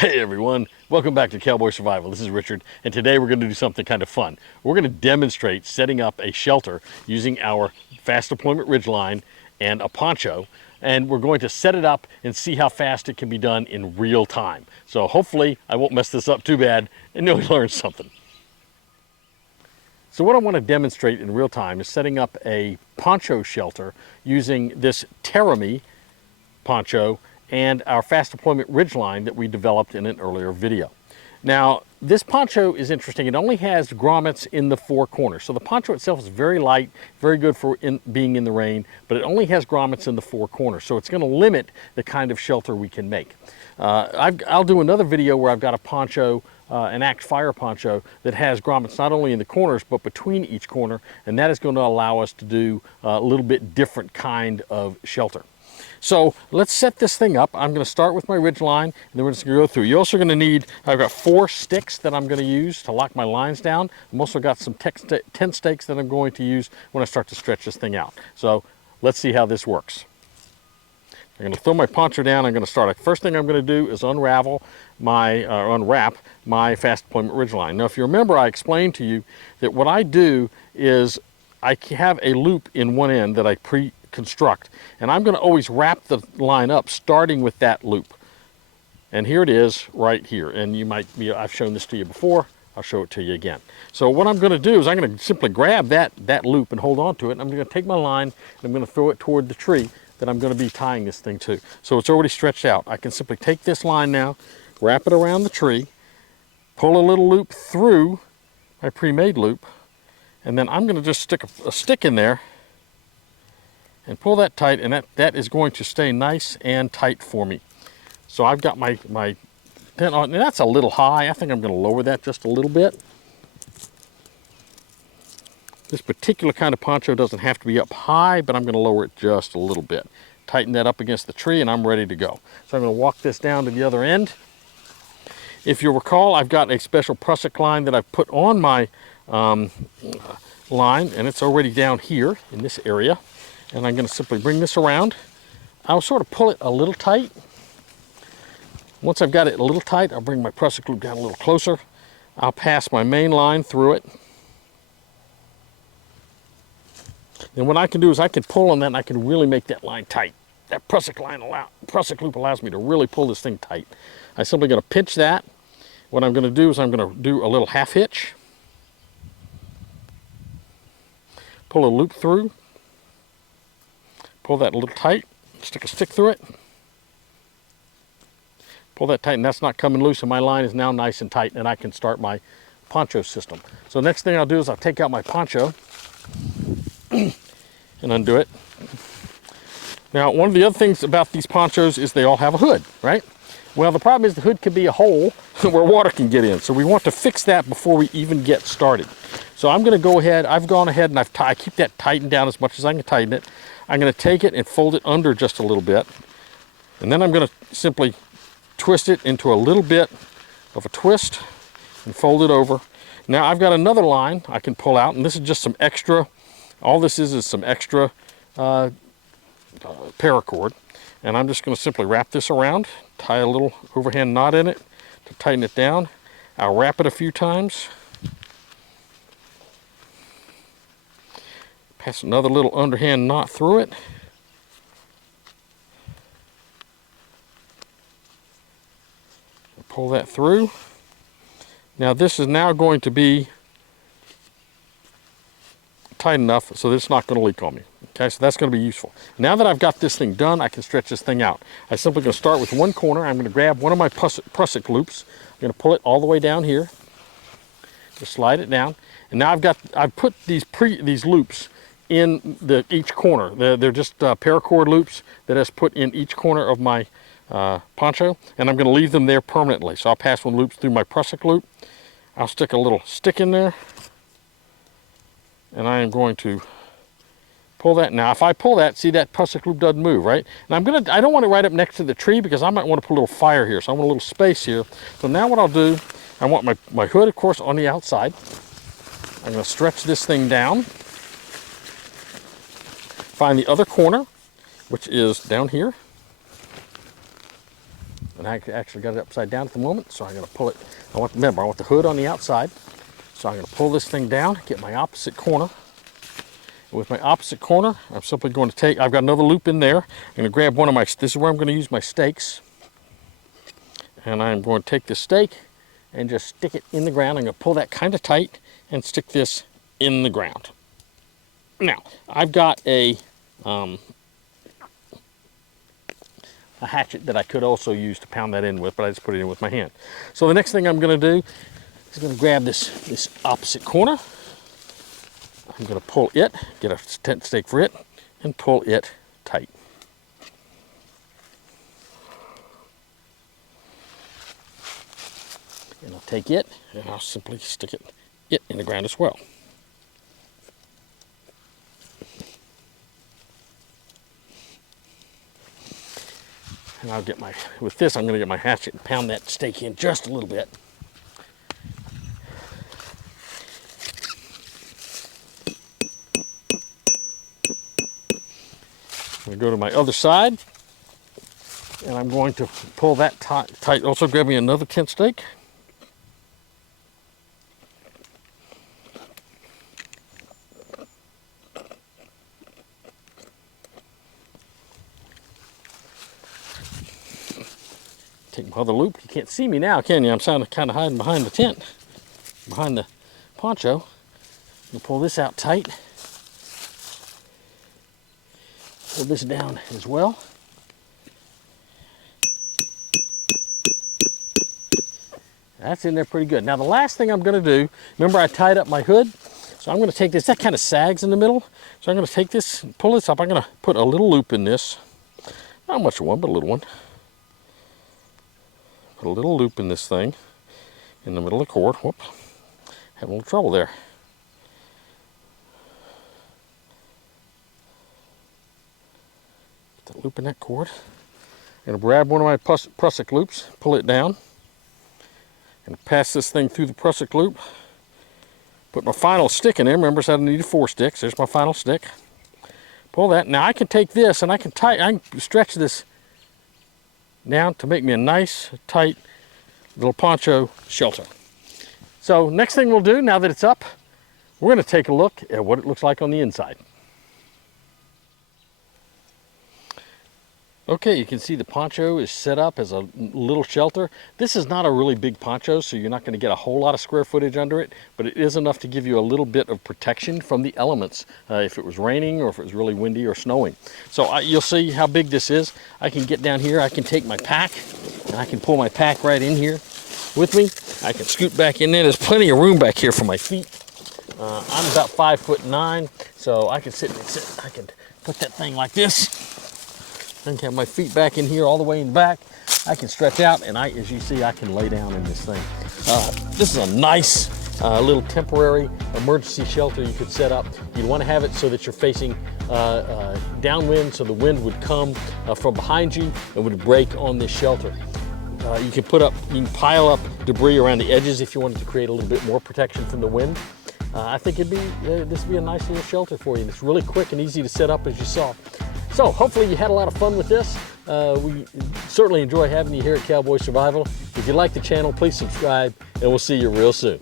Hey everyone, welcome back to Cowboy Survival. This is Richard, and today we're going to do something kind of fun. We're going to demonstrate setting up a shelter using our fast deployment ridgeline and a poncho, and we're going to set it up and see how fast it can be done in real time. So hopefully I won't mess this up too bad and you'll learn something. So what I want to demonstrate in real time is setting up a poncho shelter using this Pteromy poncho and our fast deployment ridgeline that we developed in an earlier video. Now, this poncho is interesting. It only has grommets in the four corners. So the poncho itself is very light, very good for being in the rain, but it only has grommets in the four corners. So it's going to limit the kind of shelter we can make. I'll do another video where I've got a poncho, an Act Fire poncho that has grommets not only in the corners, but between each corner. And that is going to allow us to do a little bit different kind of shelter. So let's set this thing up. I'm going to start with my ridge line, and then we're just going to go through. You're also going to need, I've got 4 sticks that I'm going to use to lock my lines down. I've also got some tent stakes that I'm going to use when I start to stretch this thing out. So let's see how this works. I'm going to throw my poncho down. I'm going to start. First thing I'm going to do is unwrap my fast deployment ridge line. Now, if you remember, I explained to you that what I do is I have a loop in one end that I construct, and I'm going to always wrap the line up starting with that loop. And here it is right here, and you might be, I've shown this to you before, I'll show it to you again. So what I'm going to do is I'm going to simply grab that loop and hold on to it, and I'm going to take my line and I'm going to throw it toward the tree that I'm going to be tying this thing to. So it's already stretched out. I can simply take this line now, wrap it around the tree, pull a little loop through my pre-made loop, and then I'm going to just stick a stick in there and pull that tight, and that is going to stay nice and tight for me. So I've got my tent on, and that's a little high. I think I'm going to lower that just a little bit. This particular kind of poncho doesn't have to be up high, but I'm going to lower it just a little bit. Tighten that up against the tree, and I'm ready to go. So I'm going to walk this down to the other end. If you'll recall, I've got a special prusik line that I've put on my line, and it's already down here in this area. And I'm going to simply bring this around. I'll sort of pull it a little tight. Once I've got it a little tight, I'll bring my prusik loop down a little closer. I'll pass my main line through it. And what I can do is I can pull on that, and I can really make that line tight. That prusik loop allows me to really pull this thing tight. I'm simply going to pinch that. What I'm going to do is I'm going to do a little half hitch. Pull a loop through. Pull that a little tight, stick a stick through it. Pull that tight, and that's not coming loose, and my line is now nice and tight, and I can start my poncho system. So next thing I'll do is I'll take out my poncho and undo it. Now, one of the other things about these ponchos is they all have a hood, right? Well, the problem is the hood can be a hole where water can get in, so we want to fix that before we even get started. So I'm going to go ahead, I've gone ahead and I keep that tightened down as much as I can tighten it. I'm going to take it and fold it under just a little bit. And then I'm going to simply twist it into a little bit of a twist and fold it over. Now I've got another line I can pull out, and this is just some extra, all this is some extra paracord. And I'm just going to simply wrap this around, tie a little overhand knot in it to tighten it down. I'll wrap it a few times. Pass another little underhand knot through it. Pull that through. Now this is now going to be tight enough so that it's not going to leak on me. Okay, so that's going to be useful. Now that I've got this thing done, I can stretch this thing out. I'm simply going to start with one corner. I'm going to grab one of my prusik loops. I'm going to pull it all the way down here. Just slide it down. And now I've put these loops in each corner. They're just paracord loops that is put in each corner of my poncho, and I'm going to leave them there permanently. So I'll pass one loop through my prusik loop. I'll stick a little stick in there, and I am going to pull that. Now, if I pull that, see that prusik loop doesn't move, right? And I don't want it right up next to the tree because I might want to put a little fire here, so I want a little space here. So now what I'll do, I want my hood, of course, on the outside. I'm going to stretch this thing down. Find the other corner, which is down here. And I actually got it upside down at the moment, so I'm going to pull it. Remember, I want the hood on the outside. So I'm going to pull this thing down, get my opposite corner. And with my opposite corner, I'm simply going to take, I've got another loop in there. I'm going to grab one of my, this is where I'm going to use my stakes. And I'm going to take this stake and just stick it in the ground. I'm going to pull that kind of tight and stick this in the ground. Now, I've got a hatchet that I could also use to pound that in with, but I just put it in with my hand. So the next thing I'm going to do is going to grab this opposite corner. I'm going to pull it, get a tent stake for it, and pull it tight. And I'll take it, and I'll simply stick it in the ground as well. And I'll get with this, I'm going to get my hatchet and pound that stake in just a little bit. I'm going to go to my other side, and I'm going to pull that tight. Also grab me another tent stake. Take my other loop. You can't see me now, can you? I'm kind of hiding behind the tent, behind the poncho. I'm going to pull this out tight. Pull this down as well. That's in there pretty good. Now the last thing I'm going to do, remember I tied up my hood? So I'm going to take this, that kind of sags in the middle. So I'm going to take this, pull this up. I'm going to put a little loop in this. Not much of one, but a little one. Put a little loop in this thing in the middle of the cord. Whoop, having a little trouble there. Put that loop in that cord. I'm going to grab one of my prusik loops, pull it down, and pass this thing through the prusik loop. Put my final stick in there. Remember, I said I needed 4 sticks. There's my final stick. Pull that. Now I can take this and I can stretch this down to make me a nice, tight little poncho shelter. So next thing we'll do, now that it's up, we're going to take a look at what it looks like on the inside. Okay, you can see the poncho is set up as a little shelter. This is not a really big poncho, so you're not going to get a whole lot of square footage under it, but it is enough to give you a little bit of protection from the elements if it was raining or if it was really windy or snowing. So you'll see how big this is. I can get down here, I can take my pack, and I can pull my pack right in here with me. I can scoot back in there. There's plenty of room back here for my feet. I'm about 5'9", so I can I can put that thing like this. I can have my feet back in here all the way in the back. I can stretch out, and as you see, I can lay down in this thing. This is a nice little temporary emergency shelter you could set up. You'd want to have it so that you're facing downwind, so the wind would come from behind you and would break on this shelter. You can pile up debris around the edges if you wanted to create a little bit more protection from the wind. I think this would be a nice little shelter for you. And it's really quick and easy to set up, as you saw. So hopefully you had a lot of fun with this. We certainly enjoy having you here at Cowboy Survival. If you like the channel, please subscribe, and we'll see you real soon.